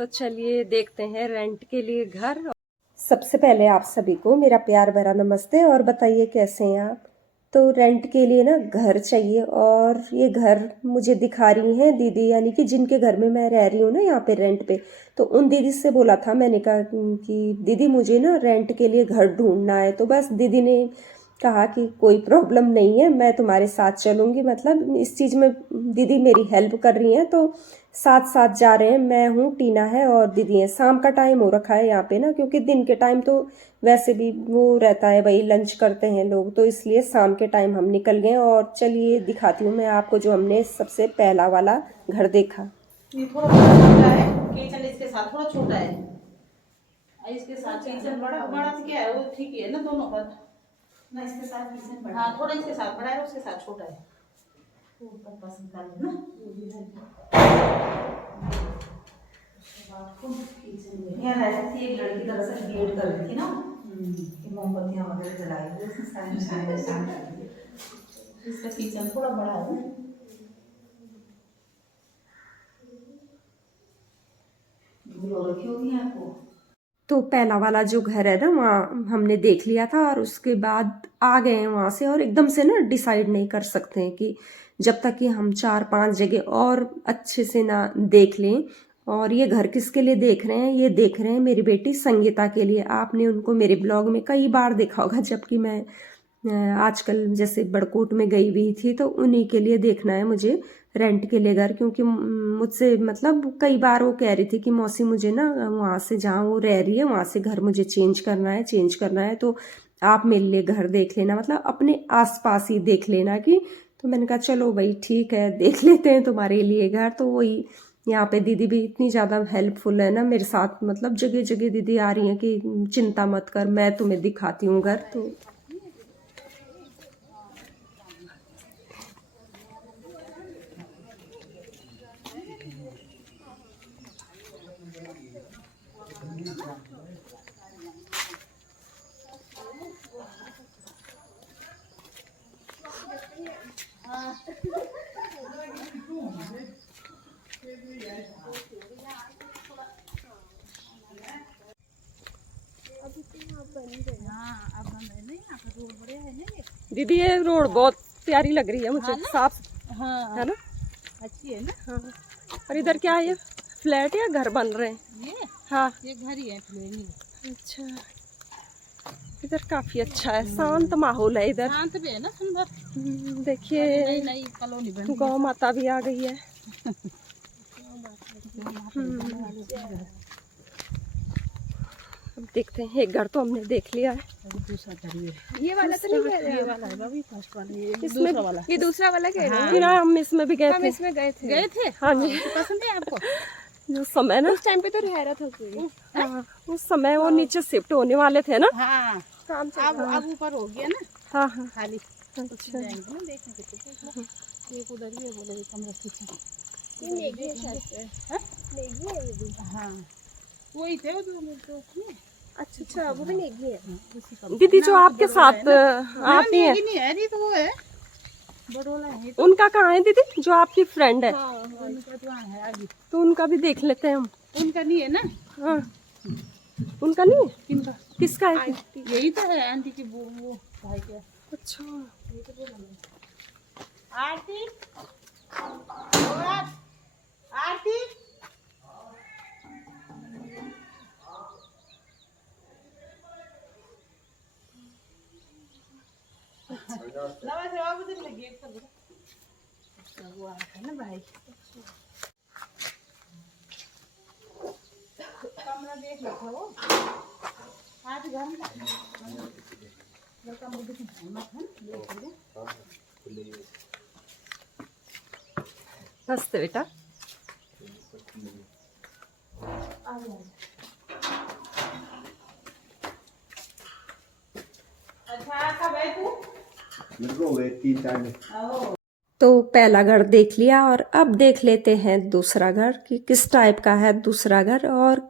तो चलिए देखते हैं रेंट के लिए घर। सबसे पहले आप सभी को मेरा प्यार भरा नमस्ते और बताइए कैसे हैं आप। तो रेंट के लिए ना घर चाहिए और ये घर मुझे दिखा रही हैं दीदी, यानी कि जिनके घर में मैं रह रही हूँ ना यहाँ पे रेंट पे। तो उन दीदी से बोला था मैंने, कहा कि दीदी मुझे ना रेंट के लिए घर ढूंढना है। तो बस दीदी ने कहा कि कोई प्रॉब्लम नहीं है, मैं तुम्हारे साथ चलूँगी। मतलब इस चीज़ में दीदी मेरी हेल्प कर रही हैं, तो साथ साथ जा रहे हैं। मैं हूँ, टीना है और दीदी है। शाम का टाइम हो रखा है यहाँ पे ना, क्योंकि दिन के टाइम तो वैसे भी वो रहता है, भाई लंच करते हैं लोग, तो इसलिए शाम के टाइम हम निकल गए। और चलिए दिखाती हूँ मैं आपको जो हमने सबसे पहला वाला घर देखा। ये थोड़ा छोटा है, किचन इसके साथ थोड़ा छोटा है, इसके साथ किचन बड़ा बड़ा तो क्या है, वो ठीक है ना दोनों का ना, इसके साथ किचन बड़ा। हाँ थोड़ा इसके साथ बड़ा है, उसके साथ छोटा है। ऊपर पसंद कर लेना यहाँ रहती थी एक लड़की, दरअसल बीएड कर रही थी ना, मोमबत्तियाँ वगैरह जलाई थी उसने, सारी इसका किचन थोड़ा बड़ा है ना। धूल हो रखी होगी आपको। तो पहला वाला जो घर है ना वहाँ हमने देख लिया था और उसके बाद आ गए हैं वहाँ से। और एकदम से ना डिसाइड नहीं कर सकते हैं कि जब तक कि हम 4-5 जगह और अच्छे से ना देख लें। और ये घर किसके लिए देख रहे हैं, ये देख रहे हैं मेरी बेटी संगीता के लिए। आपने उनको मेरे ब्लॉग में कई बार देखा होगा, जबकि मैं आजकल जैसे बड़कोट में गई हुई थी, तो उन्हीं के लिए देखना है मुझे रेंट के लिए घर। क्योंकि मुझसे मतलब कई बार वो कह रही थी कि मौसी मुझे ना वहाँ से जहाँ वो रह रही है वहाँ से घर मुझे चेंज करना है, तो आप मेरे लिए घर देख लेना, मतलब अपने आसपास ही देख लेना कि। तो मैंने कहा चलो भाई ठीक है, देख लेते हैं तुम्हारे लिए घर। तो वही यहाँ पे दीदी भी इतनी ज़्यादा हेल्पफुल है ना मेरे साथ, मतलब जगह जगह दीदी आ रही हैं कि चिंता मत कर, मैं तुम्हें दिखाती हूँ घर। तो दीदी ये रोड बहुत प्यारी लग रही है मुझे, साफ है ना, अच्छी है ना। हाँ। और इधर क्या है, ये फ्लैट या घर बन रहे हैं? ये हाँ ये घर ही है, फ्लैट ही। अच्छा, इधर काफी अच्छा है, शांत माहौल है इधर। शांत भी है ना, सुंदर। देखिए नई कॉलोनी बन गौ माता भी आ गई है। अब देखते हैं, एक घर तो हमने देख लिया है। दूसरा घर ये वाला तो नहीं कह रहे, ये वाला है अभी फर्स्ट वाला, ये इसमें दूसरा वाला, ये दूसरा वाला कह रहे हैं। हम इसमें भी गए थे, इसमें गए थे। हाँ जी। तो पसंद है आपको? जो समय ना उस टाइम पे तो रह रहा था कोई। हाँ, उस समय वो नीचे शिफ्ट होने वाले थे ना, हाँ काम चल अब ऊपर हो गया ना। हाँ हाँ खाली अच्छा। जाएंगे ना देखने के, तो एक उधर भी है, बोले कमरा किचन। ये नेगी है शायद से। नेगी है ये भी। हाँ वही थे वो जो उसमें। अच्छा अच्छा, वो भी नेगी है। दीदी जो आपके साथ आती है, नहीं है ये तो वो है बड़ोला है। उनका कहाँ है दीदी, जो आपकी फ्रेंड है? हाँ उनका तो वहाँ है आगे। तो उनका भी देख लेते हैं हम। उनका नहीं है ना। हाँ उनका नहीं है, किनका? किसका है? यही तो है आंटी की वो भाई का। अच्छा आरती आरती नमस्ते बाबू जी, लगे गेट पर वो आया था ना भाई। कमरा देख लो था वो आज घर में कमरा देख मत है। नमस्ते बेटा। अच्छा कब है तू? मेरे को हो गए 3-4 दिन। तो पहला घर देख लिया और अब देख लेते हैं दूसरा घर कि किस टाइप का है दूसरा घर और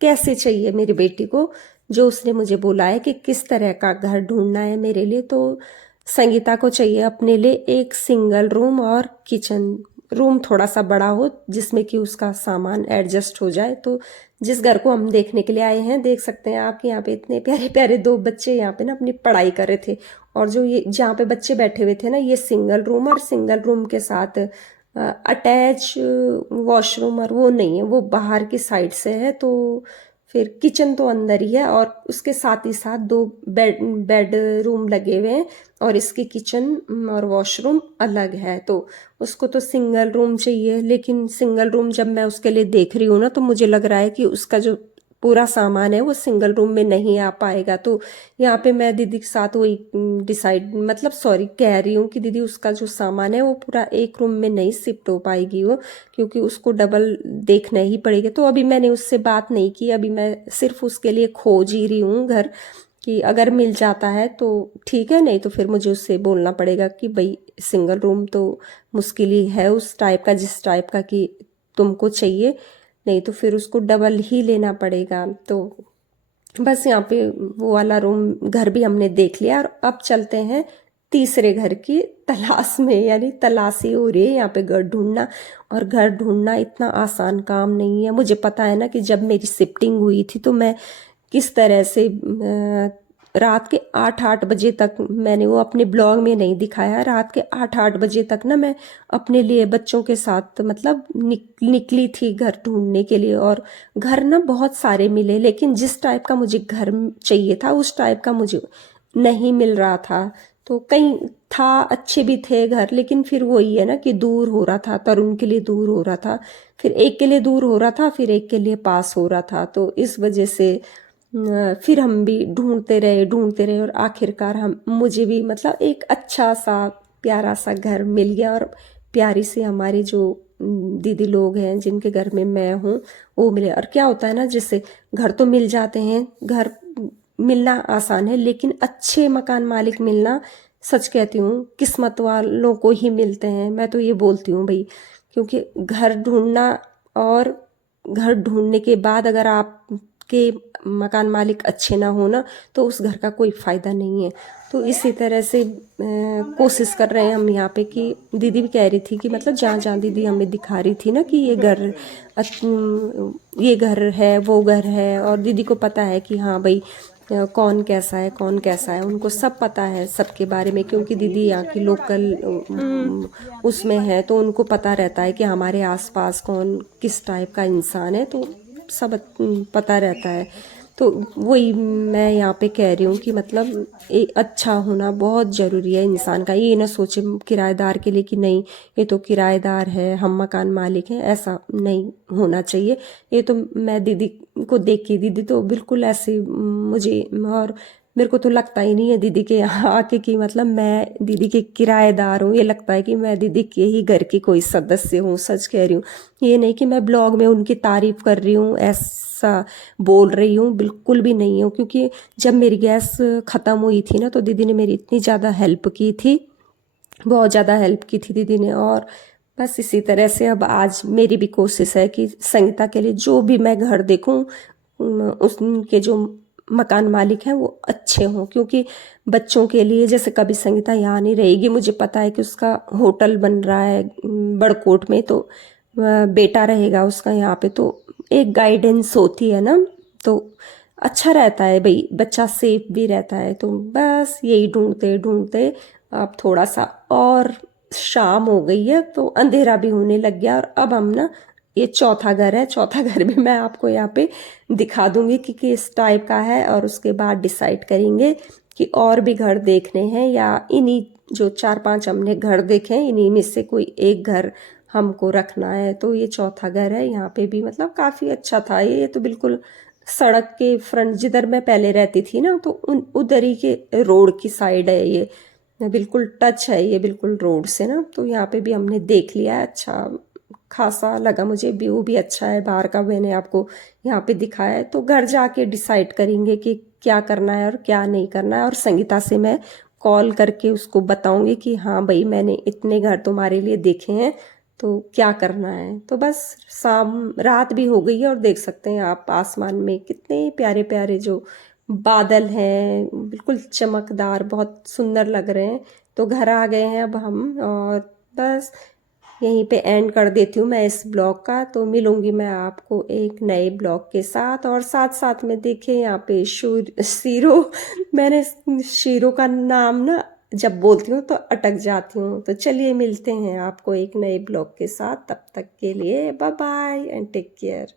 कैसे चाहिए मेरी बेटी को। जो उसने मुझे बोला है कि किस तरह का घर ढूंढना है मेरे लिए, तो संगीता को चाहिए अपने लिए एक सिंगल रूम और किचन, रूम थोड़ा सा बड़ा हो जिसमें कि उसका सामान एडजस्ट हो जाए। तो जिस घर को हम देखने के लिए आए हैं, देख सकते हैं आप कि यहाँ पे इतने प्यारे प्यारे 2 बच्चे यहाँ पे ना अपनी पढ़ाई कर रहे थे। और जो ये जहाँ पे बच्चे बैठे हुए थे ना, ये सिंगल रूम, और सिंगल रूम के साथ अटैच वॉशरूम और वो नहीं है, वो बाहर की साइड से है। तो फिर किचन तो अंदर ही है और उसके साथ ही साथ 2 बेडरूम लगे हुए हैं और इसकी किचन और वॉशरूम अलग है। तो उसको तो सिंगल रूम चाहिए, लेकिन सिंगल रूम जब मैं उसके लिए देख रही हूँ ना, तो मुझे लग रहा है कि उसका जो पूरा सामान है वो सिंगल रूम में नहीं आ पाएगा। तो यहाँ पे मैं दीदी के साथ वही कह रही हूँ कि दीदी उसका जो सामान है वो पूरा एक रूम में नहीं शिफ्ट हो पाएगी वो, क्योंकि उसको डबल देखना ही पड़ेगा। तो अभी मैंने उससे बात नहीं की, अभी मैं सिर्फ उसके लिए खोज ही रही हूँ घर, कि अगर मिल जाता है तो ठीक है, नहीं तो फिर मुझे उससे बोलना पड़ेगा कि भाई सिंगल रूम तो मुश्किल ही है उस टाइप का, जिस टाइप का कि तुमको चाहिए, नहीं तो फिर उसको डबल ही लेना पड़ेगा। तो बस यहाँ पे वो वाला रूम घर भी हमने देख लिया और अब चलते हैं तीसरे घर की तलाश में, यानी तलाशी हो रही है यहाँ पे घर ढूंढना। और घर ढूंढना इतना आसान काम नहीं है। मुझे पता है ना कि जब मेरी शिफ्टिंग हुई थी तो मैं किस तरह से रात के 8-8 बजे तक, मैंने वो अपने ब्लॉग में नहीं दिखाया, रात के 8-8 बजे तक ना मैं अपने लिए बच्चों के साथ निकली थी घर ढूंढने के लिए। और घर ना बहुत सारे मिले, लेकिन जिस टाइप का मुझे घर चाहिए था उस टाइप का मुझे नहीं मिल रहा था। तो कहीं था, अच्छे भी थे घर, लेकिन फिर वही है ना कि दूर हो रहा था, तरुण के लिए दूर हो रहा था, फिर एक के लिए दूर हो रहा था, फिर एक के लिए पास हो रहा था। तो इस वजह से फिर हम भी ढूंढते रहे और आखिरकार मुझे भी एक अच्छा सा प्यारा सा घर मिल गया। और प्यारी से हमारे जो दीदी लोग हैं जिनके घर में मैं हूँ वो मिले। और क्या होता है ना, जैसे घर तो मिल जाते हैं, घर मिलना आसान है, लेकिन अच्छे मकान मालिक मिलना, सच कहती हूँ, किस्मत वालों को ही मिलते हैं। मैं तो ये बोलती हूँ भाई, क्योंकि घर ढूंढना और घर ढूंढने के बाद अगर आपके मकान मालिक अच्छे ना हो ना, तो उस घर का कोई फ़ायदा नहीं है। तो इसी तरह से कोशिश कर रहे हैं हम यहाँ पे, कि दीदी भी कह रही थी कि जहाँ जहाँ दीदी हमें दिखा रही थी ना कि ये घर है, वो घर है, और दीदी को पता है कि हाँ भाई कौन कैसा है, उनको सब पता है सबके बारे में, क्योंकि दीदी यहाँ की लोकल उसमें है, तो उनको पता रहता है कि हमारे आसपास कौन किस टाइप का इंसान है, तो सब पता रहता है। तो वही मैं यहाँ पे कह रही हूँ कि एक अच्छा होना बहुत ज़रूरी है इंसान का। ये ना सोचे किराएदार के लिए कि नहीं ये तो किराएदार है, हम मकान मालिक हैं, ऐसा नहीं होना चाहिए। ये तो मैं दीदी को देख के, दीदी तो बिल्कुल ऐसे मुझे, और मेरे को तो लगता ही नहीं है दीदी के यहाँ आके कि मैं दीदी के किराएदार हूँ। ये लगता है कि मैं दीदी के ही घर की कोई सदस्य हूँ। सच कह रही हूँ, ये नहीं कि मैं ब्लॉग में उनकी तारीफ कर रही हूँ, ऐसा बोल रही हूँ, बिल्कुल भी नहीं हूँ। क्योंकि जब मेरी गैस ख़त्म हुई थी ना, तो दीदी ने मेरी इतनी ज़्यादा हेल्प की थी, बहुत ज़्यादा हेल्प की थी दीदी ने। और बस इसी तरह से अब आज मेरी भी कोशिश है कि संगीता के लिए जो भी मैं घर देखूं, उसके जो मकान मालिक हैं वो अच्छे हों। क्योंकि बच्चों के लिए, जैसे कभी संगीता यहाँ नहीं रहेगी, मुझे पता है कि उसका होटल बन रहा है बड़कोट में, तो बेटा रहेगा उसका यहाँ पे, तो एक गाइडेंस होती है ना, तो अच्छा रहता है भाई, बच्चा सेफ भी रहता है। तो बस यही ढूंढते ढूंढते अब थोड़ा सा और शाम हो गई है, तो अंधेरा भी होने लग गया। और अब हम ना, ये चौथा घर है, चौथा घर भी मैं आपको यहाँ पे दिखा दूंगी कि किस टाइप का है, और उसके बाद डिसाइड करेंगे कि और भी घर देखने हैं या इन्हीं जो 4-5 हमने घर देखे हैं इन्हीं में से कोई एक घर हमको रखना है। तो ये चौथा घर है, यहाँ पे भी काफ़ी अच्छा था। ये तो बिल्कुल सड़क के फ्रंट, जिधर मैं पहले रहती थी ना, तो उधर ही के रोड की साइड है ये, बिल्कुल टच है ये बिल्कुल रोड से ना। तो यहाँ पे भी हमने देख लिया है, अच्छा खासा लगा मुझे, व्यू भी अच्छा है बाहर का, मैंने आपको यहाँ पे दिखाया है। तो घर जाके डिसाइड करेंगे कि क्या करना है और क्या नहीं करना है। और संगीता से मैं कॉल करके उसको बताऊंगी कि हाँ भाई मैंने इतने घर तुम्हारे लिए देखे हैं, तो क्या करना है। तो बस रात भी हो गई है, और देख सकते हैं आप आसमान में कितने प्यारे प्यारे जो बादल हैं, बिल्कुल चमकदार, बहुत सुंदर लग रहे हैं। तो घर आ गए हैं अब हम, और बस यहीं पे एंड कर देती हूँ मैं इस ब्लॉग का। तो मिलूंगी मैं आपको एक नए ब्लॉग के साथ, और साथ साथ में देखिए यहाँ पे शीरो मैंने शीरो का नाम ना जब बोलती हूँ तो अटक जाती हूँ। तो चलिए मिलते हैं आपको एक नए ब्लॉग के साथ, तब तक के लिए bye bye and take care.